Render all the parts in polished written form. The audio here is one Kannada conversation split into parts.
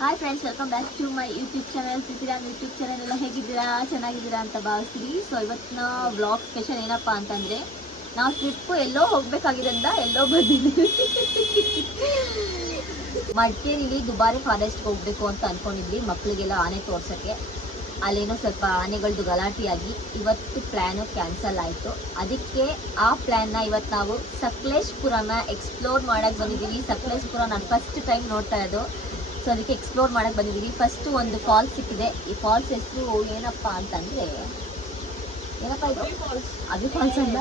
Hi friends, welcome back to my YouTube channel. Sidram YouTube channel ಎಲ್ಲ ಹೇಗಿದ್ದೀರಾ? ಚೆನ್ನಾಗಿದ್ದೀರಾ ಅಂತ ಭಾವಿಸ್ತೀವಿ. ಸೊ ಇವತ್ತಿನ ವ್ಲಾಗ್ ಸ್ಪೆಷಲ್ ಏನಪ್ಪ ಅಂತಂದರೆ, ನಾವು ಟ್ರಿಪ್ಪು ಎಲ್ಲೋ ಹೋಗಬೇಕಾಗಿದೆ ಅಂತ ಎಲ್ಲೋ ಬಂದಿದ್ದೀವಿ. ಮಡಿಕೇರಿಲಿ ದುಬಾರಿ ಫಾರೆಸ್ಟ್ಗೆ ಹೋಗಬೇಕು ಅಂತ ಅಂದ್ಕೊಂಡಿದ್ವಿ, ಮಕ್ಕಳಿಗೆಲ್ಲ ಆನೆ ತೋರ್ಸೋಕ್ಕೆ. ಅಲ್ಲೇನೋ ಸ್ವಲ್ಪ ಆನೆಗಳದ್ದು ಗಲಾಟೆಯಾಗಿ ಇವತ್ತು ಪ್ಲ್ಯಾನು ಕ್ಯಾನ್ಸಲ್ ಆಯಿತು. ಅದಕ್ಕೆ ಆ ಪ್ಲ್ಯಾನ್ನ ಇವತ್ತು ನಾವು ಸಕಲೇಶ್ಪುರನ ಎಕ್ಸ್ಪ್ಲೋರ್ ಮಾಡೋಕ್ಕೆ ಬಂದಿದ್ದೀವಿ. ಸಕಲೇಶ್ಪುರ ನಾನು ಫಸ್ಟ್ ಟೈಮ್ ನೋಡ್ತಾ ಇರೋದು. ಸೊ ಅದಕ್ಕೆ ಎಕ್ಸ್ಪ್ಲೋರ್ ಮಾಡಕ್ಕೆ ಬಂದಿದ್ದೀವಿ. ಫಸ್ಟು ಒಂದು ಫಾಲ್ಸ್ ಸಿಕ್ಕಿದೆ. ಈ ಫಾಲ್ಸ್ ಹೆಸರು ಏನಪ್ಪ ಅಂತಂದರೆ, ಏನಪ್ಪ ಇದು? ಅಬ್ಬಿ ಫಾಲ್ಸ್ ಅಲ್ಲ,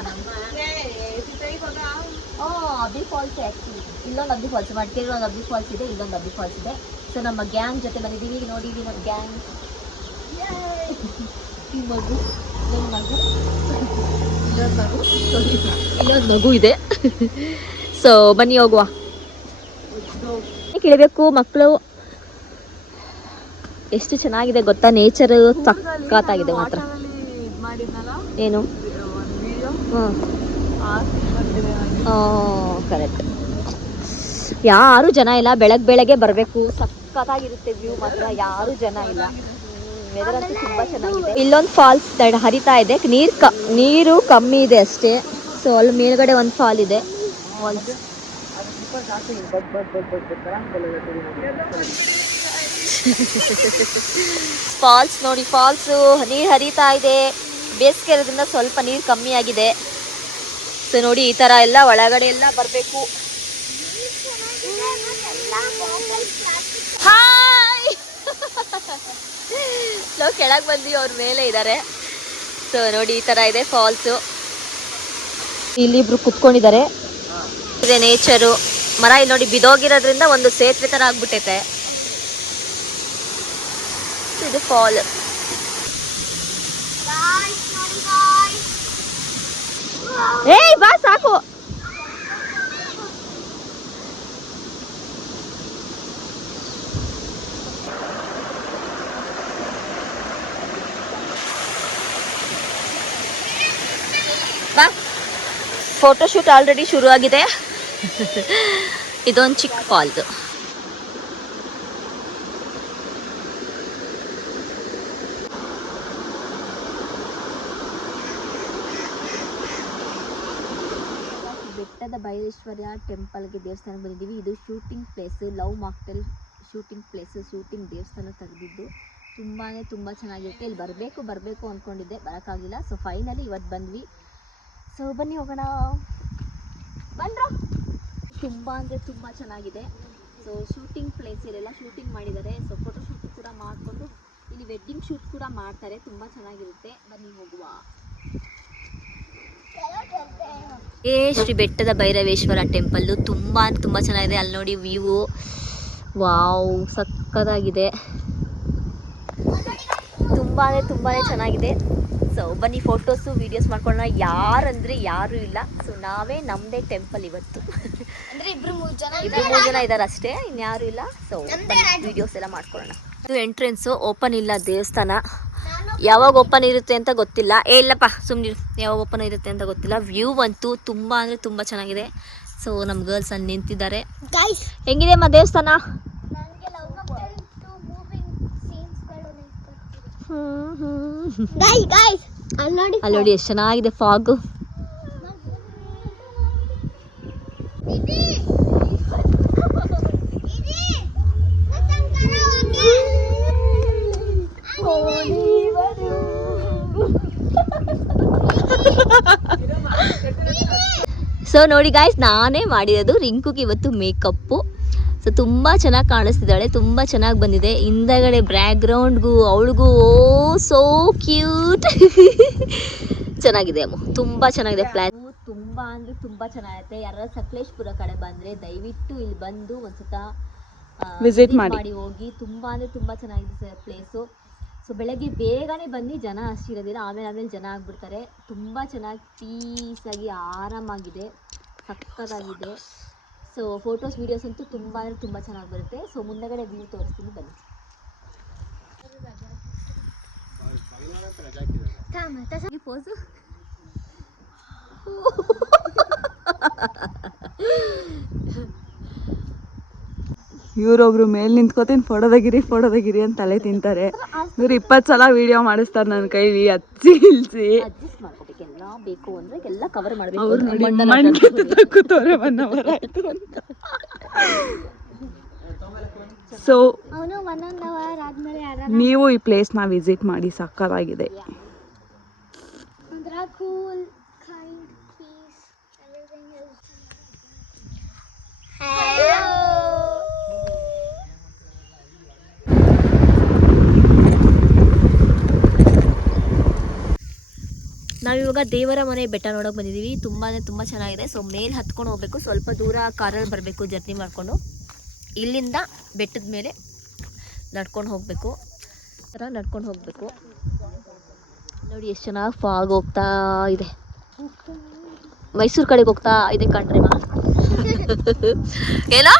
ಅಬ್ಬಿ ಫಾಲ್ಸ್ ಆ್ಯಕ್ಚುಲಿ. ಇಲ್ಲೊಂದು ಅಬ್ಬಿ ಫಾಲ್ಸ್, ಮಡಿಕೇರಿ ಒಂದು ಅಬ್ಬಿ ಫಾಲ್ಸ್ ಇದೆ, ಇಲ್ಲೊಂದು ಅಬ್ಬಿ ಫಾಲ್ಸ್ ಇದೆ. ಸೊ ನಮ್ಮ ಗ್ಯಾಂಗ್ ಜೊತೆ ಬಂದಿದ್ದೀವಿ. ನೋಡಿದ್ದೀವಿ ನಮ್ಮ ಗ್ಯಾಂಗ್. ಈ ಮಗು, ಇಲ್ಲೊಂದು ಮಗು, ಇಲ್ಲೊಂದು ಮಗು ಇದೆ. ಸೊ ಬನ್ನಿ ಹೋಗುವ. ಕೇಳಬೇಕು ಮಕ್ಕಳು. ಎಷ್ಟು ಚೆನ್ನಾಗಿದೆ ಗೊತ್ತಾ, ನೇಚರ್ ಸಕ್ಕತ್ತಾಗಿದೆ ಮಾತ್ರ. ಏನು? ಕರೆಕ್ಟ್. ಯಾರು ಜನ ಇಲ್ಲ, ಬೆಳಗ್ಗೆ ಬರಬೇಕು. ಸಕ್ಕತ್ತಾಗಿರುತ್ತೆ ವ್ಯೂ ಮಾತ್ರ. ಯಾರು ಜನ ಇಲ್ಲ. ವೆದರ್ ಅಂತೂ ತುಂಬ ಚೆನ್ನಾಗಿದೆ. ಇಲ್ಲೊಂದು ಫಾಲ್ಸ್ ಹರಿತಾ ಇದೆ. ನೀರು ಕಮ್ಮಿ ಇದೆ ಅಷ್ಟೇ. ಸೊ ಅಲ್ಲಿ ಮೇಲ್ಗಡೆ ಒಂದು ಫಾಲ್ ಇದೆ. ಫಾಲ್ಸ್ ನೋಡಿ, ಫಾಲ್ಸು ನೀರು ಹರಿತಾ ಇದೆ. ಬೇಸಿಗೆ ಇರೋದ್ರಿಂದ ಸ್ವಲ್ಪ ನೀರು ಕಮ್ಮಿ ಆಗಿದೆ. ಸೊ ನೋಡಿ, ಈ ಥರ ಎಲ್ಲ ಒಳಗಡೆ ಎಲ್ಲ ಬರಬೇಕು. ಹಾಯ್, ನಾವು ಕೆಳಗೆ ಬಂದ್ವಿ, ಅವ್ರ ಮೇಲೆ ಇದ್ದಾರೆ. ಸೊ ನೋಡಿ, ಈ ಥರ ಇದೆ ಫಾಲ್ಸು. ಇಲ್ಲಿ ಇಬ್ರು ಕುತ್ಕೊಂಡಿದ್ದಾರೆ. ಇದೆ ನೇಚರು. ಮರ ಇಲ್ಲಿ ನೋಡಿ ಬಿದೋಗಿರೋದ್ರಿಂದ ಒಂದು ಸೇತುವೆ ಥರ ಆಗ್ಬಿಟ್ಟೈತೆ. ಇದು ಫಾಲ್. ಏಯ್ ಬಾ ಸಾಕು. ಬಾ. ಫೋಟೋಶೂಟ್ ಆಲ್ರೆಡಿ ಶುರು ಆಗಿದೆ. ಇದೊಂದು ಚಿಕ್ಕ ಫಾಲ್ದು. ಬೆಟ್ಟದ ಬೈರೇಶ್ವರ ಟೆಂಪಲ್ಗೆ ದೇವಸ್ಥಾನಕ್ಕೆ ಬಂದಿದ್ದೀವಿ. ಇದು shooting place, love mocktail shooting place. Shooting ದೇವಸ್ಥಾನ ತೆಗೆದಿದ್ದು ತುಂಬ ಚೆನ್ನಾಗಿರುತ್ತೆ. ಇಲ್ಲಿ ಬರಬೇಕು ಅಂದ್ಕೊಂಡಿದ್ದೆ, ಬರೋಕ್ಕಾಗಲಿಲ್ಲ. ಸೊ ಫೈನಲಿ ಇವತ್ತು ಬಂದ್ವಿ. ಸೊ ಬನ್ನಿ ಹೋಗೋಣ. ಬಂದ್ರ ತುಂಬ ಚೆನ್ನಾಗಿದೆ. ಸೊ ಶೂಟಿಂಗ್ ಪ್ಲೇಸ್, ಇಲ್ಲೆಲ್ಲ ಶೂಟಿಂಗ್ ಮಾಡಿದ್ದಾರೆ. ಸೊ ಫೋಟೋ ಶೂಟ್ ಕೂಡ ಮಾಡಿಕೊಂಡು ಇಲ್ಲಿ ವೆಡ್ಡಿಂಗ್ ಶೂಟ್ ಕೂಡ ಮಾಡ್ತಾರೆ. ತುಂಬ ಚೆನ್ನಾಗಿರುತ್ತೆ. ಬನ್ನಿ ಹೋಗುವ. ಶ್ರೀ ಬೆಟ್ಟದ ಭೈರವೇಶ್ವರ ಟೆಂಪಲ್ಲು ತುಂಬ ಚೆನ್ನಾಗಿದೆ. ಅಲ್ಲಿ ನೋಡಿ ವ್ಯೂ, ವಾವ್, ಸಕ್ಕತ್ತಾಗಿದೆ. ತುಂಬಾ ಚೆನ್ನಾಗಿದೆ. ಸೊ ಬನ್ನಿ ಫೋಟೋಸು ವೀಡಿಯೋಸ್ ಮಾಡ್ಕೊಳ್ಳೋಣ. ಯಾರು ಇಲ್ಲ. ಸೊ ನಾವೇ ನಮ್ಮದೇ ಟೆಂಪಲ್ ಇವತ್ತು. ಇಬ್ರು ಮೂರು ಜನ ಇದ್ದಾರೆ ಅಷ್ಟೇ, ಇನ್ಯಾರು ಇಲ್ಲ. ಸೊ ವೀಡಿಯೋಸ್ ಎಲ್ಲ ಮಾಡ್ಕೊಳ್ಳೋಣ. ಇದು ಎಂಟ್ರೆನ್ಸು. ಓಪನ್ ಇಲ್ಲ ದೇವಸ್ಥಾನ. ಯಾವಾಗ ಓಪನ್ ಇರುತ್ತೆ ಅಂತ ಗೊತ್ತಿಲ್ಲ. ಇಲ್ಲಪ್ಪ ಸುಮ್ಮನೆ, ಯಾವಾಗ ಓಪನ್ ಇರುತ್ತೆ ಅಂತ ಗೊತ್ತಿಲ್ಲ. ವ್ಯೂ ಅಂತೂ ತುಂಬ ಚೆನ್ನಾಗಿದೆ. ಸೊ ನಮ್ಮ ಗರ್ಲ್ಸ್ ಅಲ್ಲಿ ನಿಂತಿದ್ದಾರೆ. ಹೆಂಗಿದೆ ಅಮ್ಮ ದೇವಸ್ಥಾನ? ಅಲ್ಲಿ ನೋಡಿ ಎಷ್ಟು ಚೆನ್ನಾಗಿದೆ ಫಾಗು. ಸೊ ನೋಡಿ ಗಾಯ್ಸ್, ನಾನೇ ಮಾಡಿರೋದು ರಿಂಕುಗೆ ಇವತ್ತು ಮೇಕಪ್ಪು. ಸೊ ತುಂಬ ಚೆನ್ನಾಗಿ ಕಾಣಿಸ್ತಿದ್ದಾಳೆ, ತುಂಬ ಚೆನ್ನಾಗಿ ಬಂದಿದೆ. ಹಿಂದಗಡೆ ಬ್ಯಾಕ್ಗ್ರೌಂಡ್ಗೂ ಅವಳಿಗೂ ಸೋ ಕ್ಯೂಟ್. ಚೆನ್ನಾಗಿದೆ ಅಮ್ಮ, ತುಂಬ ಚೆನ್ನಾಗಿದೆ ಪ್ಲ್ಯಾನ್. ತುಂಬ ಚೆನ್ನಾಗಿರುತ್ತೆ. ಯಾರು ಸಕಲೇಶ್ಪುರ ಕಡೆ ಬಂದರೆ ದಯವಿಟ್ಟು ಇಲ್ಲಿ ಬಂದು ಒಂದ್ಸತ ವಿಸಿಟ್ ಮಾಡಿ ಹೋಗಿ. ತುಂಬ ಚೆನ್ನಾಗಿದೆ ಪ್ಲೇಸು. ಸೊ ಬೆಳಗ್ಗೆ ಬೇಗನೆ ಬನ್ನಿ, ಜನ ಅಷ್ಟಿರೋದಿಲ್ಲ. ಆಮೇಲೆ ಜನ ಆಗಿಬಿಡ್ತಾರೆ. ತುಂಬ ಚೆನ್ನಾಗಿ ಪೀಸಾಗಿ ಆರಾಮಾಗಿದೆ, ಸಕ್ಕತ್ತಾಗಿದೆ. ಸೊ ಫೋಟೋಸ್ ವೀಡಿಯೋಸ್ ಅಂತೂ ತುಂಬ ಚೆನ್ನಾಗಿ ಬರುತ್ತೆ. ಸೊ ಮುಂದಗಡೆ ವ್ಯೂ ತೋರಿಸ್ತೀನಿ ಬನ್ನಿ. ಪೋಸು ಇವ್ರೊಬ್ರು ಮೇಲೆ ನಿಂತ್ಕೋತೀನಿ ಫೋಟೋದಾಗಿರಿ ಅಂತ ತಲೆ ತಿಂತಾರೆ. ಇವ್ರು 20 ಸಲ ವಿಡಿಯೋ ಮಾಡಿಸ್ತಾರೆ ನನ್ನ ಕೈಲಿ ಹಚ್ಚಿ ಇಲ್ಸಿ. ಬೇಕು ಅಂದ್ರೆ ಎಲ್ಲ ಕವರ್ ಮಾಡಬೇಕು. ಅವ್ರು ನೋಡಿ ಕೂತವ್ರೆ 1 hour ಆಯ್ತು ಅಂತ. ಸೊ ನೀವು ಈ ಪ್ಲೇಸ್ನ ವಿಸಿಟ್ ಮಾಡಿ, ಸಕ್ಕತ್ತಾಗಿದೆ. ನಾವಿವಾಗ ದೇವರ ಮನೆ ಬೆಟ್ಟ ನೋಡೋಕೆ ಬಂದಿದ್ದೀವಿ. ತುಂಬ ಚೆನ್ನಾಗಿದೆ. ಸೊ ಮೇಲೆ ಹತ್ಕೊಂಡು ಹೋಗ್ಬೇಕು, ಸ್ವಲ್ಪ ದೂರ ಕಾರಲ್ಲಿ ಬರಬೇಕು ಜರ್ನಿ ಮಾಡಿಕೊಂಡು. ಇಲ್ಲಿಂದ ಬೆಟ್ಟದ ಮೇಲೆ ನಡ್ಕೊಂಡು ಹೋಗಬೇಕು, ನೋಡಿ ಎಷ್ಟು ಚೆನ್ನಾಗಿ ಫಾಗ್ ಹೋಗ್ತಾ ಇದೆ. ಮೈಸೂರು ಕಡೆಗೆ ಹೋಗ್ತಾ ಇದೆ ಕಣ್ರಿ ಮಾ. ಏನೋ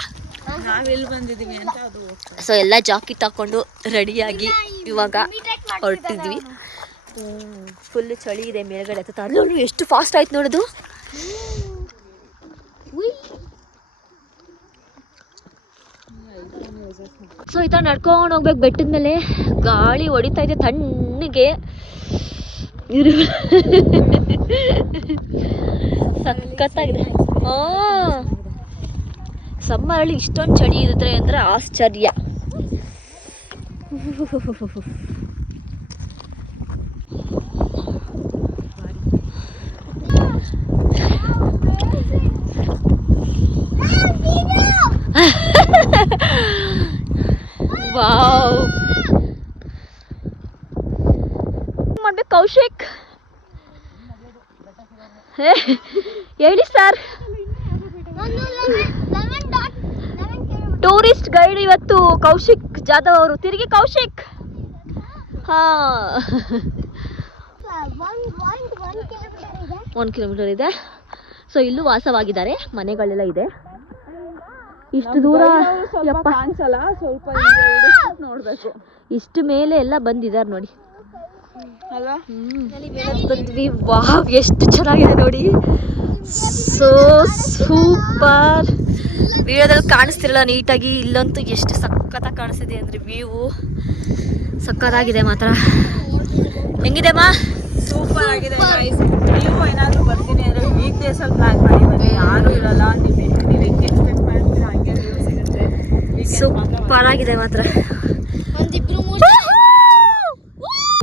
ನಾವೆಲ್ಲಿ ಬಂದಿದ್ದೀವಿ ಅಂತ ಅದು. ಸೊ ಎಲ್ಲ ಜಾಕೆಟ್ ಹಾಕ್ಕೊಂಡು ರೆಡಿಯಾಗಿ ಇವಾಗ ಹೊರಟಿದ್ವಿ. ಫುಲ್ ಚಳಿ ಇದೆ ಮೇಲ್ಗಡೆ ಹತ್ತ. ಅಲ್ಲೂ ಎಷ್ಟು ಫಾಸ್ಟ್ ಆಯ್ತು ನೋಡೋದು. ಸೊ ಈ ಥರ ನಡ್ಕೊಂಡು ಹೋಗ್ಬೇಕು ಬೆಟ್ಟದ ಮೇಲೆ. ಗಾಳಿ ಹೊಡಿತಾ ಇದೆ ತಣ್ಣಗೆ. ಸಖತ್ತಾಗಿದೆ. ಸಮ್ಮರಲ್ಲಿ ಇಷ್ಟೊಂದು ಚಳಿ ಇರುತ್ತೆ ಅಂದ್ರೆ ಆಶ್ಚರ್ಯ. ವಾವ್, ಮಾಡ್ಬೇಕು ಕೌಶಿಕ್. ಹೇಳಿ ಸರ್. ಟೂರಿಸ್ಟ್ ಗೈಡ್ ಇವತ್ತು ಕೌಶಿಕ್ ಜಾಧವ್ ಅವರು. ತಿರುಗಿ ಕೌಶಿಕ್. ಹಾ, 1 ಕಿಲೋಮೀಟರ್ ಇದೆ. ಸೊ ಇಲ್ಲೂ ವಾಸವಾಗಿದ್ದಾರೆ, ಮನೆಗಳೆಲ್ಲ ಇದೆ. ಇಷ್ಟು ದೂರ ಕಾಣಿಸಲ್ಲ, ಸ್ವಲ್ಪ ನೋಡ್ಬೇಕು. ಇಷ್ಟು ಮೇಲೆ ಎಲ್ಲ ಬಂದಿದ್ದಾರೆ ನೋಡಿ. ಬಂದ್ವಿ. ವಾವ್, ಎಷ್ಟು ಚೆನ್ನಾಗಿದೆ ನೋಡಿ. So super. ವಿಡಿಯೋದಲ್ಲಿ ಕಾಣಿಸ್ತಿರಲ್ಲ ನೀಟಾಗಿ, ಇಲ್ಲಂತೂ ಎಷ್ಟು ಸಖತ್ತಾಗಿ ಕಾಣಿಸ್ತಿದೆ ಅಂದ್ರೆ ವ್ಯೂ ಸಖತ್ತಾಗಿದೆ ಮಾತ್ರ. ಹೆಂಗಿದೆ ಮಾ? ಸೂಪರ್ ಆಗಿದೆ. ನೀವು ಏನಾದರೂ ಬರ್ತೀನಿ ಅಂದರೆ ವೀಕ್ ಡೇಸಲ್ಲಿ ಪ್ಲಾನ್ ಮಾಡಿ ಬನ್ನಿ, ಯಾರೂ ಇರಲ್ಲ. ನೀವು ಹೆಂಗೆ ಎಕ್ಸ್ಪೆಕ್ಟ್ ಮಾಡ್ತೀರಾ ಹಂಗೆ ವ್ಯೂ ಸಿಗುತ್ತೆ. ಸೂಪರ್ ಆಗಿದೆ ಮಾತ್ರ.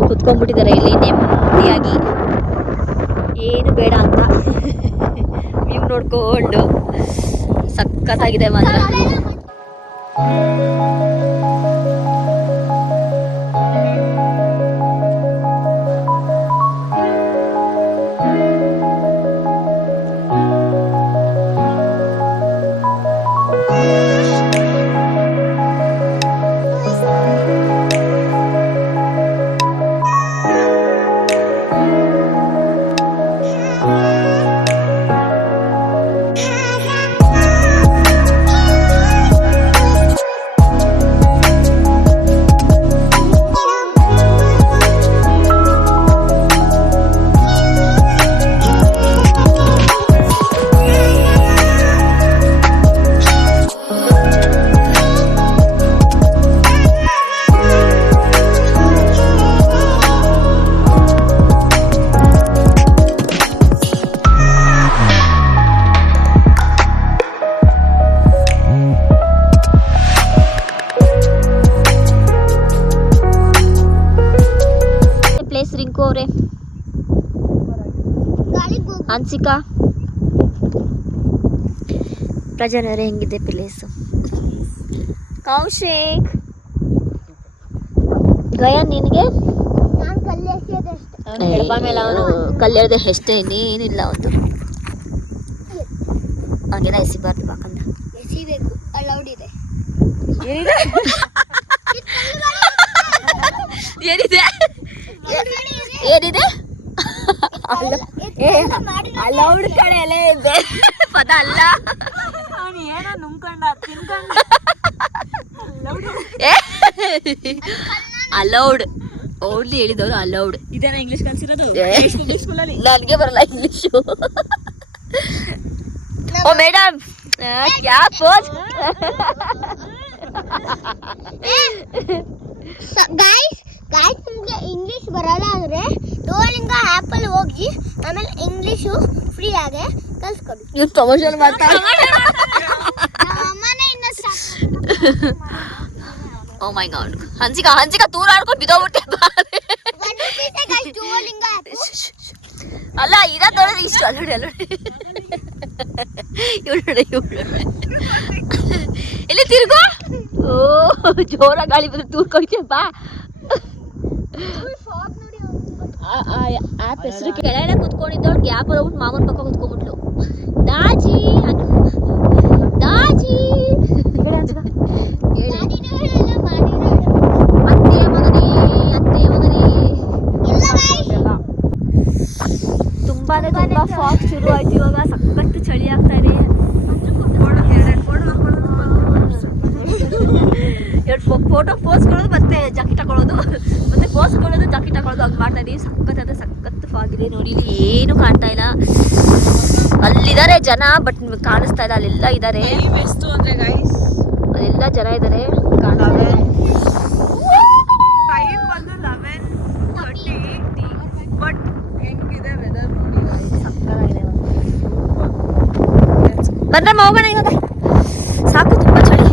ಕುತ್ಕೊಂಡ್ಬಿಟ್ಟಿದ್ದಾರೆ ಇಲ್ಲಿ ನೆಮ್ಮದಿಯಾಗಿ, ಏನು ಬೇಡ ಅಂತ ವ್ಯೂ ನೋಡ್ಕೊಂಡು. ಸಖತ್ತಾಗಿದೆ ಮಾತ್ರ. ಅನ್ಸಿಕಾ ಪ್ರಜಾನವರೇ ಹೆಂಗಿದೆ ಪ್ಲೇಸು? ಕೌಶಿಕ್ ಗಯ ನಿನಗೆ ಅವನು ಕಲ್ಲೆಳ್ದೆ ಎಷ್ಟೇ ಇನ್ನೇನಿಲ್ಲ. ಒಂದು ಅವನಿಗೆಲ್ಲ ಎಸಿಬಾರ್ದು ಬಾಕಂದ ಎಸಿಬೇಕು. ಅಲೌಡ್ ಇದೆ. ಏನಿದೆ ಏನಿದೆ ಅಲೌಡ್ ಕಡೆ ಎಲ್ಲ ಇದೆ ಪದ ಅಲ್ಲ. ಅವನು ಏನೋ ನುಂಗ್ಕೊಂಡ ತಿನ್ಕೊಂಡ. ಅಲೌಡ್ ಓನ್ಲಿ ಹೇಳಿದವರು ಅಲೌಡ್. ಇದೇನ ಇಂಗ್ಲಿಷ್ ಕಲ್ಸಿರೋದು? ನನಗೆ ಬರಲ್ಲ ಇಂಗ್ಲಿಷು. ಓ ಮೇಡಮ್ ಕ್ಯಾ ಪೋಸ್. ಗಾಯ್ಸ್ ನಿಮಗೆ ಇಂಗ್ಲಿಷ್ ಬರಲ್ಲ ಅಂದ್ರೆ ಡೋಲಿಂಗೋ ಆ್ಯಪಲ್ಲಿ ಹೋಗಿ ಆಮೇಲೆ ಇಂಗ್ಲಿಷು ಫ್ರೀ ಆಗಿ ಕಲ್ಸ್ಕೊಡಿ. ಇವ್ರು ಪ್ರಮೋಷನ್ ಮಾಡ್ತಾರೆ. ಅಮ್ಮನೇ ಇನ್ನ ಓ ಮೈ ಗಾಡ್, ಹಂಸಿಕಾ ತೂರಾಡ್ಕೊಂಡು ಬಿದ್ದೋಗ್ಬಿಟ್ಟೆ. ಡೋಲಿಂಗೋ ಆ್ಯಪ್ ಅಲ್ಲ ಇರೋದೊಳಗೆ ಇಷ್ಟು ಅಲ್ಲೋಡಿ ಇವಳು ಎಲ್ಲಿ ತಿರ್ಗೋ. ಓ ಜೋರ ಗಾಳಿ ಬಂದ್ರೆ ತೂರ್ಕೊಳ್ತೀಯಪ್ಪ. ಆ್ಯಪ್ ಹೆಸರು ಕೆಳಗಡೆ ಕುತ್ಕೊಂಡಿದ್ದವಳು ಗ್ಯಾಪ್ ಹೋಗ್ಬಿಟ್ಟು ಮಾಮನ ಪಕ್ಕ ಕುತ್ಕೊಂಡ್ಬಿಟ್ಲು. ದಾಜಿ ದಾಜಿ ಅತ್ತೆ ಮಗನೇ ತುಂಬಾನೇ ತುಂಬಾ ಫಾಗ್ ಶುರು ಆಯ್ತು. ಇವಾಗ ಸಖತ್ತು ಚಳಿ ಆಗ್ತಾ ಇದೆ. ಎರಡು ಫೋಟೋ ಪೋಸ್ ಕೊಡೋದು ಮತ್ತೆ ಜಾಕೆಟ್ ಹಾಕೊಳ್ಳೋದು, ಮತ್ತೆ ಪೋಸ್ ಕೊಡೋದು ಜಾಕೆಟ್ ಹಾಕೊಳ್ಳೋದು ಹಂಗೆ ಮಾಡ್ತಾ ಇದೀವಿ. ಸಖತ್ತು ಫಾಗ್ ಇದೆ ನೋಡಿ. ಇಲ್ಲಿ ಏನು ಕಾಣ್ತಾ ಇಲ್ಲ. ಅಲ್ಲಿದ್ದಾರೆ ಜನ, ಬಟ್ ನಿಮ್ಗೆ ಕಾಣಿಸ್ತಾ ಇಲ್ಲ. ಅಲ್ಲೆಲ್ಲ ಇದ್ದಾರೆ, ಎಷ್ಟು ಅಂದ್ರೆ ಗೈಸ್ ಅಲ್ಲೆಲ್ಲ ಜನ ಇದ್ದಾರೆ, ಕಾಣಿಸ್ತಾ ಇದೆ. ಟೈಮ್ ಬಂದು 11:30 ಬಟ್ ಹೆಂಗಿದೆ ವೆದರ್ ನೋಡಿ guys. ಬಂದ್ರಮ್ಮ ಹೋಗೋಣ ಇವಾಗ. ಸಾಕು, ತುಂಬಾ ಚಳಿ.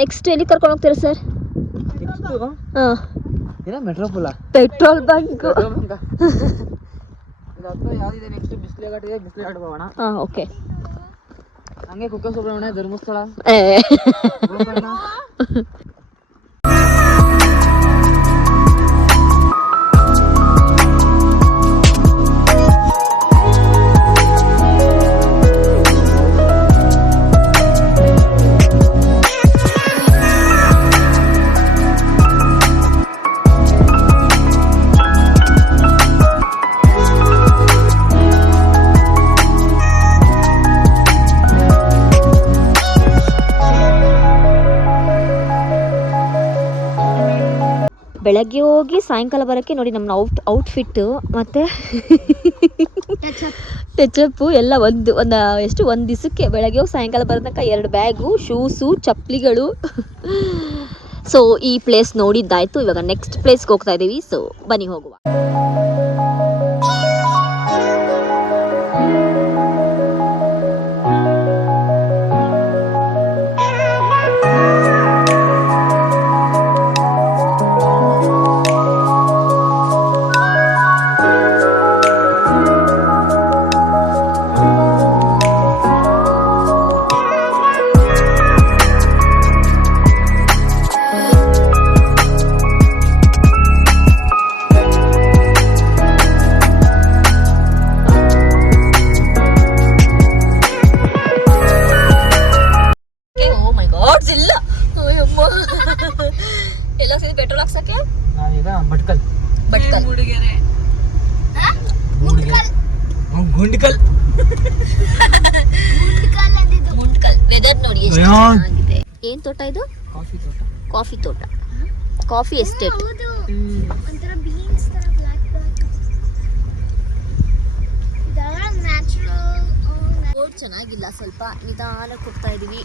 ನೆಕ್ಸ್ಟ್ ಎಲ್ಲಿ ಕರ್ಕೊಂಡು ಹೋಗ್ತೀರಾ ಸರ್? Metropole petrol bunk. ಯಾವ್ದಿದೆ ನೆಕ್ಸ್ಟ್ ಬಿಸ್ಲೆಘಾಟ್ ಇದೆ, ಬಿಸ್ಲೆಘಾಟ್ ಹೋಗೋಣ. ಓಕೆ. ಹಂಗೆ ಕುಕ್ಕೆ ಸುಬ್ರಹ್ಮಣ್ಯ, ಧರ್ಮಸ್ಥಳ, ಬೆಳಗ್ಗೆ ಹೋಗಿ ಸಾಯಂಕಾಲ ಬರೋಕ್ಕೆ ನೋಡಿ ನಮ್ಮ ಔಟ್ಫಿಟ್ಟು ಮತ್ತು ಟಚಪ್ಪು ಎಲ್ಲ ಒಂದು ದಿವಸಕ್ಕೆ ಬೆಳಗ್ಗೆ ಹೋಗಿ ಸಾಯಂಕಾಲ ಬರೋ ತನಕ 2 ಬ್ಯಾಗು, ಶೂಸು, ಚಪ್ಪಲಿಗಳು. ಸೊ ಈ ಪ್ಲೇಸ್ ನೋಡಿದ್ದಾಯ್ತು. ಇವಾಗ ನೆಕ್ಸ್ಟ್ ಪ್ಲೇಸ್ಗೆ ಹೋಗ್ತಾ ಇದ್ದೀವಿ. ಸೊ ಬನ್ನಿ ಹೋಗುವ. ಎಲ್ಲ ಸೇರಿ ಪೆಟ್ರೋಲ್ ಹಾಕ್ಸಕ್ಕೆ ನಾವೀಗ ಭಟ್ಕಲ್ ಮೂಡಿಗೆರೆ ಗುಂಡ್ಕಲ್ ವೆದರ್ ನೋಡಿ ಎಷ್ಟು ಚೆನ್ನಾಗಿದೆ. ಏನ್ ತೋಟ ಇದು? ಕಾಫಿ ತೋಟ, ಕಾಫಿ ಎಸ್ಟೇಟ್. ಒಂಥರ ಬೀನ್ಸ್ ತರ ಬ್ಲಾಕ್ ಇದೆಲ್ಲ ನ್ಯಾಚುರಲ್. ರೋಡ್ ಚೆನ್ನಾಗಿಲ್ಲ, ಸ್ವಲ್ಪ ನಿಧಾನಕ್ಕೆ ಹೋಗ್ತಾ ಇದೀವಿ.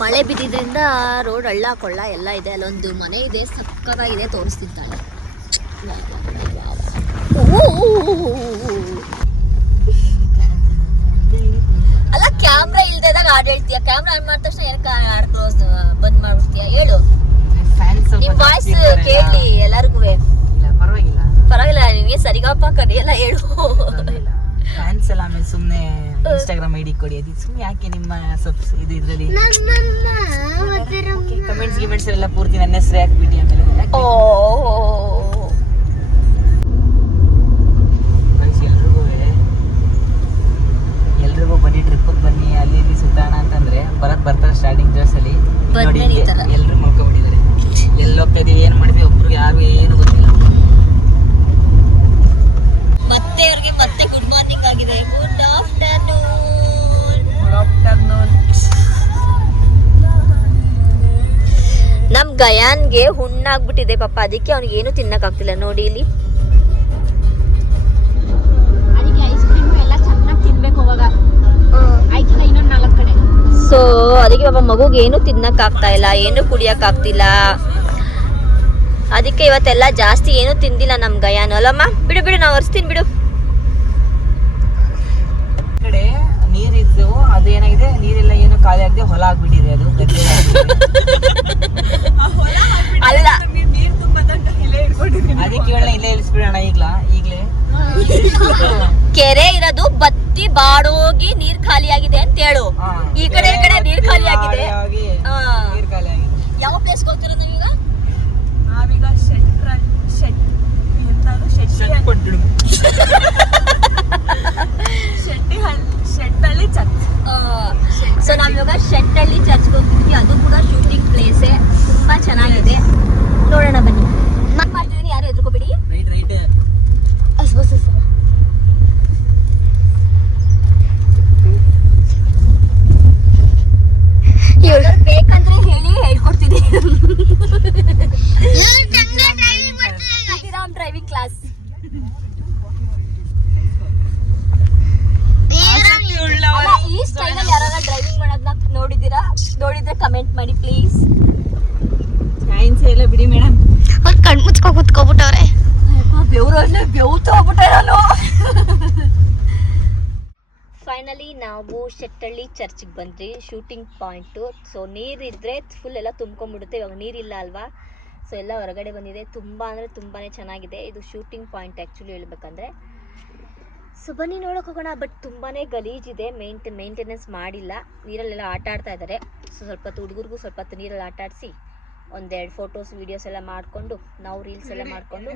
ಮಳೆ ಬಿದ್ದಿದ್ರಿಂದ ರೋಡ್ ಹಳ್ಳ ಕೊಳ್ಳ ಎಲ್ಲ ಇದೆ. ಅಲ್ಲೊಂದು ಮನೆ ಇದೆ, ಸಕ್ಕತ್ತಾಗಿದೆ, ತೋರಿಸ್ತಿದ್ದಾಳೆ. ಅಲ್ಲ ಕ್ಯಾಮ್ರಾ ಇಲ್ದಾಗ ಹಾಡು ಹೇಳ್ತೀಯ, ಕ್ಯಾಮ್ರಾ ಆನ್ ಮಾಡಿದ ತಕ್ಷಣ ಏನಕ್ಕೆ ಹಾಡು ಬಂದ್ ಮಾಡ್ಬಿಡ್ತೀಯ? ಹೇಳು, ನಿಮ್ ವಾಯ್ಸ್ ಕೇಳಿ ಎಲ್ಲರಿಗೂ. ಪರವಾಗಿಲ್ಲ, ನಿಮಗೆ ಸರಿಗಪ್ಪ ಕರೆಯಲ್ಲ, ಹೇಳು. ಫ್ಯಾನ್ಸ್ ಎಲ್ಲ ಆಮೇಲೆ ಸುಮ್ಮನೆ ಇನ್ಸ್ಟಾಗ್ರಾಮ್ ಐಡಿ ಕೊಡಿ, ಅದು ಸುಮ್ಮನೆ ಯಾಕೆ ನಿಮ್ಮ ಇದು ಇದರಲ್ಲಿ ಕಮೆಂಟ್ಸ್ ಎಲ್ಲ ಪೂರ್ತಿ ನನ್ನ ಹೆಸರು ಹಾಕ್ಬಿಟ್ಟು ಆಮೇಲೆ ಎಲ್ರಿಗೂ ಬನ್ನಿ, ಟ್ರಿಪ್ಪಿಗೆ ಬನ್ನಿ, ಅಲ್ಲಿ ಇಲ್ಲಿ ಸುತ್ತಾಣ ಅಂತಂದ್ರೆ ಬರ್ತಾರೆ ಸ್ಟಾರ್ಟಿಂಗ್ ಜೋಸಲ್ಲಿ. ನೋಡಿ ಎಲ್ರು ಮಲ್ಕೊಬಿಟ್ಟಿದ್ದಾರೆ. ಎಲ್ಲಿ ಹೋಗ್ತಾ ಇದೀವಿ, ಏನ್ ಮಾಡಿದ್ವಿ, ಒಬ್ರಿಗೆ ಯಾರು ಏನು ಗೊತ್ತಿಲ್ಲ. ಮತ್ತೆ ಅವ್ರಿಗೆ ಮತ್ತೆ ಗುಡ್ ಮಾರ್ನಿಂಗ್ ಆಗಿದೆ. Good afternoon. ನಮ್ ಗಯಾನ್ಗೆ ಹುಣ್ಣಾಗ್ಬಿಟ್ಟಿದೆ ಪಾಪ, ಅದಕ್ಕೆ ಅವ್ನಿಗೆ ಏನು ತಿನ್ನಕ್ ಆಗ್ತಿಲ್ಲ. ನೋಡಿ ಇಲ್ಲಿ ಅದಕ್ಕೆ ಐಸ್ ಕ್ರೀಮ್ ಎಲ್ಲ ಚೆನ್ನಾಗಿ ತಿನ್ಬೇಕು ಅವಾಗ. ಸೊ ಅದಕ್ಕೆ ಪಾಪ ಮಗುಗೆ ಏನು ತಿನ್ನಕ್ಕಾಗ್ತಾ ಇಲ್ಲ, ಏನು ಕುಡಿಯೋಕ್ಕಾಗ್ತಿಲ್ಲ. ಅದಕ್ಕೆ ಇವತ್ತೆಲ್ಲ ಜಾಸ್ತಿ ಏನು ತಿಂದಿಲ್ಲ ನಮ್ಮ ಗಯಾನು. ಅಲ್ಲಮ್ಮ? ಬಿಡು ಬಿಡು, ನಾವು ಒರೆಸ್ತೀನಿ ಬಿಡು. ಕಡೆ ನೀರಿದ್ದು ಅದು ಏನಾಗಿದೆ, ನೀರೆಲ್ಲ ಏನು ಖಾಲಿ ಆಗದೆ ಹೊಲ ಆಗ್ಬಿಟ್ಟಿದೆ, ಅದು ಗದ್ದೆ ಅಲ್ಲ, ಅದಕ್ಕೆ ಇಲ್ಲೇ ಇಳಿಸ್ಬಿಡೋಣ ಈಗ್ಲೇ ಕೆರೆ ಇರೋದು ಬತ್ತಿ ಬಾಡೋಗಿ ನೀರ್ ಖಾಲಿ ಆಗಿದೆ ಅಂತ ಹೇಳು. ಈ ಕಡೆ ನೀರ್ ಖಾಲಿ ಆಗಿದೆ. ನೀರ್ ಖಾಲಿ ಆಗಿದೆ. ಯಾವ ಪ್ಲೇಸ್ ಹೋಗ್ತಿರೋ ನಾವೀಗ? ಶೆಟ್ಟಳ್ಳಿ ಚರ್ಚ್. ಸೊ ನಾವಿವಾಗ ಶೆಟ್ಟಳ್ಳಿ ಚರ್ಚ್ಗೆ ಹೋಗ್ತಿದ್ವಿ. ಅದು ಕೂಡ ಶೂಟಿಂಗ್ ಪ್ಲೇಸೇ, ತುಂಬಾ ಚೆನ್ನಾಗಿದೆ. ನೋಡೋಣ ಬನ್ನಿ. ಮಾಡ್ತಿದ್ದೀನಿ, ಯಾರು ಎದ್ರುಕೋಬೇಡಿ. ರೈಟ್ ಬೇಕಂದ್ರೆ ಹೇಳಿ ಹೇಳ್ಕೊಡ್ತೀನಿ. Driving class. ಈ ಸ್ಟೈಲಲ್ಲಿ ಯಾರಾದ್ರೂ ಡ್ರೈವಿಂಗ್ ಮಾಡೋದನ್ನ ನೋಡಿದ್ರೆ ಕಮೆಂಟ್ ಮಾಡಿ ಪ್ಲೀಸ್. ಸೈನ್ಸ್ ಎಲ್ಲ ಬಿಡಿ ಮೇಡಮ್. ಕಣ್ ಮುಚ್ಕೊ ಕುತ್ಕೊಬಿಟ್ಟವ್ರೆ. ಬೆವ್ತು ಹೋಗ್ಬಿಟ್ಟೆ ನಾನು. ಫೈನಲಿ ನಾವು ಶೆಟ್ಟಳ್ಳಿ ಚರ್ಚ್ಗೆ ಬಂದ್ವಿ, ಶೂಟಿಂಗ್ ಪಾಯಿಂಟು. ಸೊ ನೀರಿದ್ರೆ ಫುಲ್ ಎಲ್ಲ ತುಂಬ್ಕೊಂಡ್ಬಿಡುತ್ತೆ, ಇವಾಗ ನೀರಿಲ್ಲ ಅಲ್ವಾ. ಸೊ ಎಲ್ಲ ಹೊರಗಡೆ ಬಂದಿದೆ. ತುಂಬ ಅಂದರೆ ತುಂಬಾ ಚೆನ್ನಾಗಿದೆ. ಇದು ಶೂಟಿಂಗ್ ಪಾಯಿಂಟ್ ಆ್ಯಕ್ಚುಲಿ ಹೇಳ್ಬೇಕಂದ್ರೆ. ಸೊ ಬನ್ನಿ ನೋಡೋಕೆ ಹೋಗೋಣ. ಬಟ್ ತುಂಬಾ ಗಲೀಜಿದೆ, ಮೇಂಟೆನೆನ್ಸ್ ಮಾಡಿಲ್ಲ. ನೀರಲ್ಲೆಲ್ಲ ಆಟ ಆಡ್ತಾ ಇದ್ದಾರೆ. ಸೊ ಸ್ವಲ್ಪ ಹೊತ್ತು ಹುಡುಗರಿಗೂ ಸ್ವಲ್ಪ ಹೊತ್ತು ನೀರಲ್ಲಿ ಆಟ ಆಡಿಸಿ ಒಂದೆರಡು ಫೋಟೋಸ್ ವೀಡಿಯೋಸ್ ಎಲ್ಲ ಮಾಡಿಕೊಂಡು ನಾವು ರೀಲ್ಸ್ ಎಲ್ಲ ಮಾಡಿಕೊಂಡು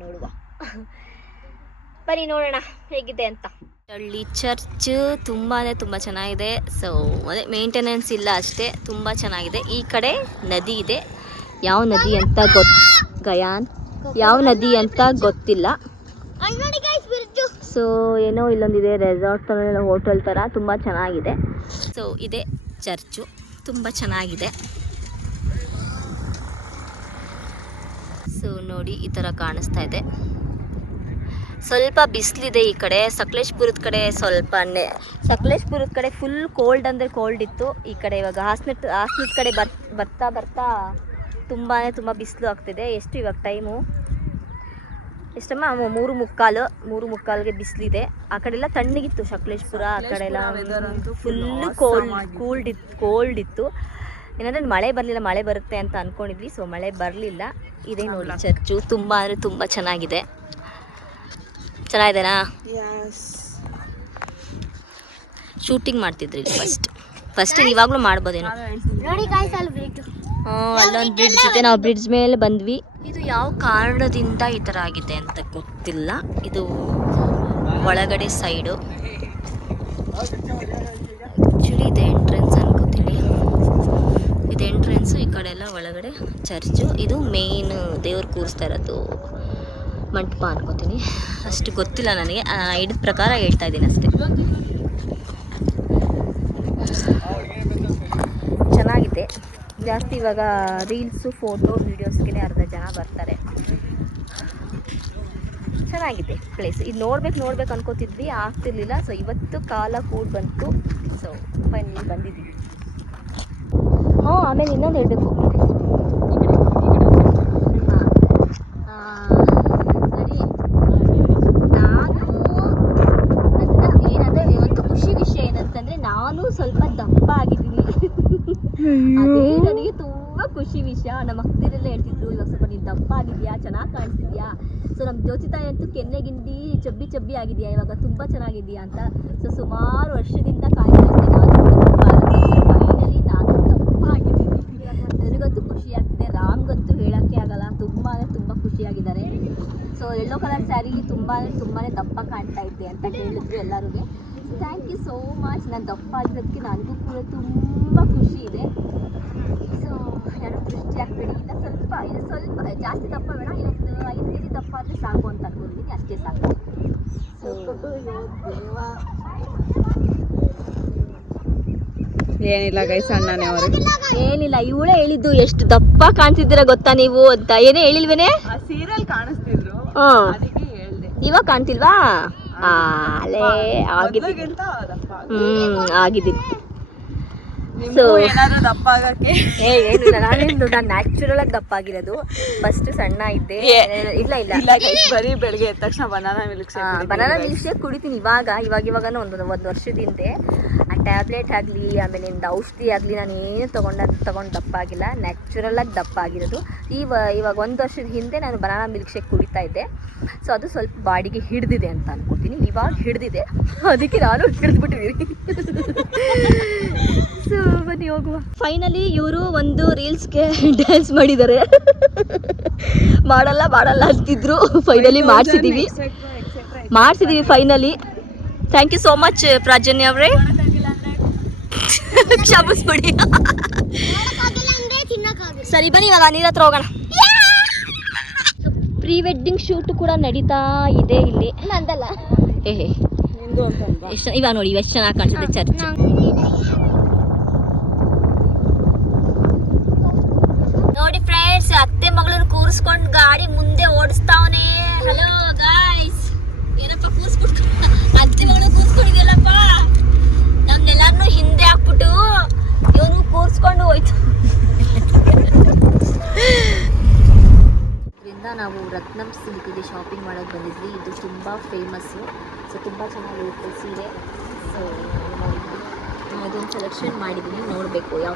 ನೋಡುವ. ಬನ್ನಿ ನೋಡೋಣ ಹೇಗಿದೆ ಅಂತ. ಹಳ್ಳಿ ಚರ್ಚ್ ತುಂಬ ಚೆನ್ನಾಗಿದೆ. ಸೊ ಅದೇ ಮೇಂಟೆನೆನ್ಸ್ ಇಲ್ಲ ಅಷ್ಟೇ, ತುಂಬ ಚೆನ್ನಾಗಿದೆ. ಈ ಕಡೆ ನದಿ ಇದೆ. ಯಾವ ನದಿ ಅಂತ ಗಯಾನ್ ಯಾವ ನದಿ ಅಂತ ಗೊತ್ತಿಲ್ಲ. ಸೊ ಏನೋ ಇಲ್ಲೊಂದಿದೆ ರೆಸಾರ್ಟ್ ಥರ, ಹೋಟೆಲ್ ಥರ, ತುಂಬ ಚೆನ್ನಾಗಿದೆ. ಸೊ ಇದೆ ಚರ್ಚು, ತುಂಬ ಚೆನ್ನಾಗಿದೆ. ಸೊ ನೋಡಿ ಈ ಥರ ಕಾಣಿಸ್ತಾ ಇದೆ. ಸ್ವಲ್ಪ ಬಿಸಿಲಿದೆ ಈ ಕಡೆ. ಸಕಲೇಶ್ಪುರದ ಕಡೆ ಸಕಲೇಶ್ಪುರದ ಕಡೆ ಫುಲ್ ಕೋಲ್ಡ್ ಅಂದರೆ ಕೋಲ್ಡ್ ಇತ್ತು. ಈ ಕಡೆ ಇವಾಗ ಹಾಸನದ ಕಡೆ ಬರ್ತಾ ತುಂಬ ಬಿಸಿಲು ಆಗ್ತಿದೆ. ಎಷ್ಟು ಇವಾಗ ಟೈಮು ಎಷ್ಟಮ್ಮ? 3:45 ಬಿಸಿಲಿದೆ. ಆ ಕಡೆ ಎಲ್ಲ ತಣ್ಣಗಿತ್ತು ಸಕಲೇಶ್ಪುರ, ಆ ಕಡೆ ಎಲ್ಲ ಫುಲ್ಲು ಕೋಲ್ಡ್ ಇತ್ತು. ಏನಂದರೆ ಮಳೆ ಬರಲಿಲ್ಲ, ಮಳೆ ಬರುತ್ತೆ ಅಂತ ಅಂದ್ಕೊಂಡಿದ್ವಿ. ಸೊ ಮಳೆ ಬರಲಿಲ್ಲ. ಇದೇ ನೋಡಿ ಚರ್ಚು, ತುಂಬ ಅಂದರೆ ತುಂಬ ಚೆನ್ನಾಗಿದೆ. ಚೆನ್ನಾಗಿದೆನಾ? ಶೂಟಿಂಗ್ ಮಾಡ್ತಿದ್ರಿ ಫಸ್ಟ್ ಇವಾಗಲೂ ಮಾಡ್ಬೋದೇನೋ. ಅಲ್ಲೊಂದು ಬ್ರಿಡ್ಜ್ ಇದೆ, ನಾವು ಬ್ರಿಡ್ಜ್ ಮೇಲೆ ಬಂದ್ವಿ. ಇದು ಯಾವ ಕಾರಣದಿಂದ ಈ ಥರ ಆಗಿದೆ ಅಂತ ಗೊತ್ತಿಲ್ಲ. ಇದು ಒಳಗಡೆ ಸೈಡು ಆ್ಯಕ್ಚುಲಿ ಇದು ಎಂಟ್ರೆನ್ಸ್ ಅನ್ಕೋತೀನಿ. ಇದು ಎಂಟ್ರೆನ್ಸು, ಈ ಕಡೆ ಎಲ್ಲ ಒಳಗಡೆ ಚರ್ಚು. ಇದು ಮೇನ್ ದೇವ್ರು ಕೂರಿಸ್ತಾ ಇರೋದು ಮಂಟಪ ಅನ್ಕೋತೀನಿ. ಅಷ್ಟು ಗೊತ್ತಿಲ್ಲ ನನಗೆ, ಹಿಡಿದ ಪ್ರಕಾರ ಹೇಳ್ತಾ ಇದ್ದೀನಿ ಅಷ್ಟೇ. ಚೆನ್ನಾಗಿದೆ. ಜಾಸ್ತಿ ಇವಾಗ ರೀಲ್ಸು, ಫೋಟೋ, ವೀಡಿಯೋಸ್ಗೆ ಅರ್ಧ ಜನ ಬರ್ತಾರೆ. ಚೆನ್ನಾಗಿದೆ ಪ್ಲೇಸ್. ಇದು ನೋಡ್ಬೇಕು ಅನ್ಕೋತಿದ್ವಿ, ಆಗ್ತಿರ್ಲಿಲ್ಲ. ಸೊ ಇವತ್ತು ಕಾಲ ಕೂಡ ಬಂತು. ಸೊ ಫೈನಲಿ ಬಂದಿದ್ದೀವಿ. ಆಮೇಲೆ ಇನ್ನೊಂದು ಹೇಳಬೇಕು. ನಾನು ಸ್ವಲ್ಪ ದಪ್ಪ ಆಗಿದ್ದೀನಿ. ಅದೇ ನನಗೆ ತುಂಬಾ ಖುಷಿ ವಿಷಯ. ನಮ್ಮ ಅಕ್ಕದಿರೆಲ್ಲ ಹೇಳ್ತಿದ್ರು, ಇವಾಗ ಸ್ವಲ್ಪ ನೀನು ದಪ್ಪ ಆಗಿದ್ಯಾ, ಚೆನ್ನಾಗಿ ಕಾಣಿಸ್ತಿದ್ಯಾ. ಸೊ ನಮ್ಮ ಜ್ಯೋತಿತಾಯಿ ಅಂತೂ ಕೆನ್ನೆಗಿಂಡಿ ಚಬ್ಬಿ ಆಗಿದೆಯಾ, ಇವಾಗ ತುಂಬ ಚೆನ್ನಾಗಿದೆಯಾ ಅಂತ. ಸೊ ಸುಮಾರು ವರ್ಷದಿಂದ ಕಾಯ್ತಾ ಇದ್ದೆ ಫೈನಲಿ ನಾನು ದಪ್ಪ ಆಗಿದ್ದೀನಿ. ನನಗಂತೂ ಖುಷಿ ಆಗ್ತಿದೆ. ರಾಮ್ಗಂತೂ ಹೇಳೋಕ್ಕೆ ಆಗಲ್ಲ, ತುಂಬ ಖುಷಿಯಾಗಿದ್ದಾರೆ. ಸೊ ಯೆಲ್ಲೋ ಕಲರ್ ಸ್ಯಾರಿಲಿ ತುಂಬಾ ದಪ್ಪ ಕಾಣ್ತಾ ಇದ್ದೆ ಅಂತ ಹೇಳಿದ್ರು ಎಲ್ಲರೂ. Thank you so much. ನಾನು ದಪ್ಪ ಆಗಿರೋದಕ್ಕೆ ನನಗೂ ಕೂಡ ತುಂಬ ಖುಷಿ ಇದೆ. ಸೊ ಯಾರು ದೃಷ್ಟಿ ಹಾಕ್ಬೇಡಿ. ಇದು ಸ್ವಲ್ಪ ಜಾಸ್ತಿ ದಪ್ಪ ಬೇಡ, ಇನ್ನೊಂದು 5 kg ದಪ್ಪ ಆದರೆ ಸಾಕು ಅಂತ ಅನ್ಕೊಂಡಿದ್ದೀನಿ. ಅಷ್ಟೇ ಸಾಕು. ಏನಿಲ್ಲ ಗೈಸ್, ಅಣ್ಣನೇ ಅವರು ಏನಿಲ್ಲ. ಇವಳೇ ಹೇಳಿದ್ದು ಎಷ್ಟು ದಪ್ಪ ಕಾಣ್ತಿದ್ದೀರಾ ಗೊತ್ತಾ ನೀವು ಅಂತ. ಏನೇ ಹೇಳಿಲ್ವೇನೆ? ಸೀರಿಯಲ್ ಕಾಣಿಸ್ತಿದ್ರು, ಇವಾಗ ಕಾಣ್ತಿಲ್ವಾ? ಆಗಿದ್ದೀನಿ. ಸೊ ಏನಾದ್ರು ದಪ್ಪ ಆಗಕ್ಕೆ ಏನಿಲ್ಲ ನಾನೇನು ನಾನು ನ್ಯಾಚುರಲ್ ಆಗಿ ದಪ್ಪ ಆಗಿರೋದು. ಫಸ್ಟ್ ಸಣ್ಣ ಇದ್ದೆ. ಇಲ್ಲ ಇಲ್ಲ ಇಲ್ಲ guys, ಬರೀ ಬೆಳಗ್ಗೆ ಎದ್ದ ತಕ್ಷಣ banana milk banana milk shake ಕುಡಿತೀನಿ ಇವಾಗನೂ ಒಂದು ವರ್ಷದ ಹಿಂದೆ. ಆ ಟ್ಯಾಬ್ಲೆಟ್ ಆಗಲಿ ಆಮೇಲೆ ಔಷಧಿ ಆಗಲಿ ನಾನು ಏನು ತೊಗೊಂಡು ದಪ್ಪ ಆಗಿಲ್ಲ. ನ್ಯಾಚುರಲ್ ಆಗಿ ದಪ್ಪ ಆಗಿರೋದು. ಇವಾಗ 1 ವರ್ಷದ ಹಿಂದೆ ನಾನು ಬನಾನಾ ಮಿಲ್ಕ್ ಶೇಕ್ ಕುಡಿತಾ ಇದ್ದೆ. ಸೊ ಅದು ಸ್ವಲ್ಪ ಬಾಡಿಗೆ ಹಿಡಿದಿದೆ ಅಂತ ಅನ್ಕೋತೀನಿ. ಇವಾಗ ಹಿಡಿದಿದೆ, ಅದಕ್ಕೆ ನಾನು ಹಿಡಿದ್ಬಿಟ್ಟಿದ್ದೀನಿ. ಸೊ ಬನ್ನಿ ಹೋಗುವ. ಫೈನಲಿ ಇವರು ಒಂದು ರೀಲ್ಸ್ಗೆ ಡ್ಯಾನ್ಸ್ ಮಾಡಿದ್ದಾರೆ. ಮಾಡಲ್ಲ ಅಂತಿದ್ರು. ಫೈನಲಿ ಮಾಡಿಸಿದ್ದೀವಿ finally. Thank you so much Prajanya ಅವರೇ, ಕ್ಷಮಿಸ್ಬಿಡಿ. ಸರಿ ಬನ್ನಿ ಇವಾಗ ನೀರ ಹತ್ರ ಹೋಗೋಣ. ಪ್ರೀ ವೆಡ್ಡಿಂಗ್ ಶೂಟ್ ಕೂಡ ನಡೀತಾ ಇದೆ ಇಲ್ಲಿ. ನಂದಲ್ಲ. ಇವಾಗ ನೋಡಿ ಎಷ್ಟು ಚೆನ್ನಾಗಿ ಕಾಣಿಸುತ್ತೆ ಚರ್ಚ್. ನೋಡಿ ಫ್ರೆಂಡ್ಸ್, ಅತ್ತೆ ಮಗಳನ್ನ ಕೂರಿಸ್ಕೊಂಡು ಗಾಡಿ ಮುಂದೆ ಓಡಿಸ್ತಾವನೆ. ಹಲೋ ಗಾಯ್ಸ್, ಏನಪ್ಪ ಕೂರಿಸ್ಬಿಟ್ಟು ಅತ್ತೆ ಮಗಳನ್ನ ಕೂರಿಸ್ಕೊಂಡಿದ್ಯಲ್ಲಪ್ಪ. ನಮ್ನೆಲ್ಲಾರನು ಹಿಂದೆ ಹಾಕ್ಬಿಟ್ಟು ಇವನು ಕೂರಿಸ್ಕೊಂಡು ಹೋಯ್ತು. ಇದರಿಂದ ನಾವು ರತ್ನಂ ಸಿಲ್ಕ್ಗೆ ಶಾಪಿಂಗ್ ಮಾಡೋಕ್ಕೆ ಬಂದಿದ್ವಿ. ಇದು ತುಂಬ ಫೇಮಸ್ಸು. ಸೊ ತುಂಬ ಚೆನ್ನಾಗಿರುತ್ತೆ ಸೀರೆ. ಸೊ ಇದೊಂದು ಸೆಲೆಕ್ಷನ್ ಮಾಡಿದ್ದೀನಿ, ನೋಡಬೇಕು ಯಾವ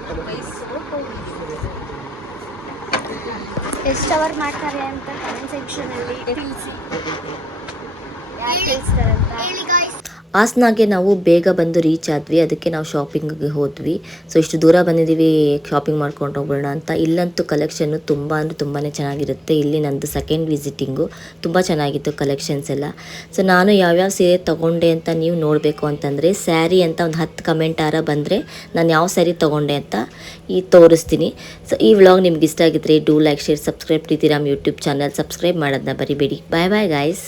ಎಷ್ಟು ಅವರ್ ಮಾಡ್ತಾರೆ ಅಂತ ಕಮೆಂಟ್ ಸೆಕ್ಷನಲ್ಲಿ ತಿಳಿಸಿ. ಯಾರು ತಿಳಿಸ್ತಾರಂತ ಹೇಳಿ ಗಾಯ್ಸ್. ಹಾಸನಾಗೆ ನಾವು ಬೇಗ ಬಂದು ರೀಚ್ ಆದ್ವಿ. ಅದಕ್ಕೆ ನಾವು ಶಾಪಿಂಗಿಗೆ ಹೋದ್ವಿ. ಸೊ ಇಷ್ಟು ದೂರ ಬಂದಿದ್ದೀವಿ, ಶಾಪಿಂಗ್ ಮಾಡ್ಕೊಂಡು ಹೋಗೋಣ ಅಂತ. ಇಲ್ಲಂತೂ ಕಲೆಕ್ಷನ್ನು ತುಂಬ ಅಂದರೆ ತುಂಬಾ ಚೆನ್ನಾಗಿರುತ್ತೆ. ಇಲ್ಲಿ ನಂದು ಸೆಕೆಂಡ್ ವಿಸಿಟಿಂಗು. ತುಂಬ ಚೆನ್ನಾಗಿತ್ತು ಕಲೆಕ್ಷನ್ಸ್ ಎಲ್ಲ. ಸೊ ನಾನು ಯಾವ್ಯಾವ ಸೀರೆ ತೊಗೊಂಡೆ ಅಂತ ನೀವು ನೋಡಬೇಕು ಅಂತಂದರೆ ಸ್ಯಾರಿ ಅಂತ ಒಂದು 10 ಕಮೆಂಟ್ ಬಂದರೆ ನಾನು ಯಾವ ಸ್ಯಾರಿ ತೊಗೊಂಡೆ ಅಂತ ತೋರಿಸ್ತೀನಿ. ಸೊ ಈ ವ್ಲಾಗ್ ನಿಮ್ಗೆ ಇಷ್ಟ ಆಗಿದ್ರೆ do like, share, subscribe. Preethiram YouTube channel subscribe ಮಾಡೋದನ್ನ ಬರಿಬೇಡಿ. ಬಾಯ್ ಬಾಯ್ ಗಾಯ್ಸ್.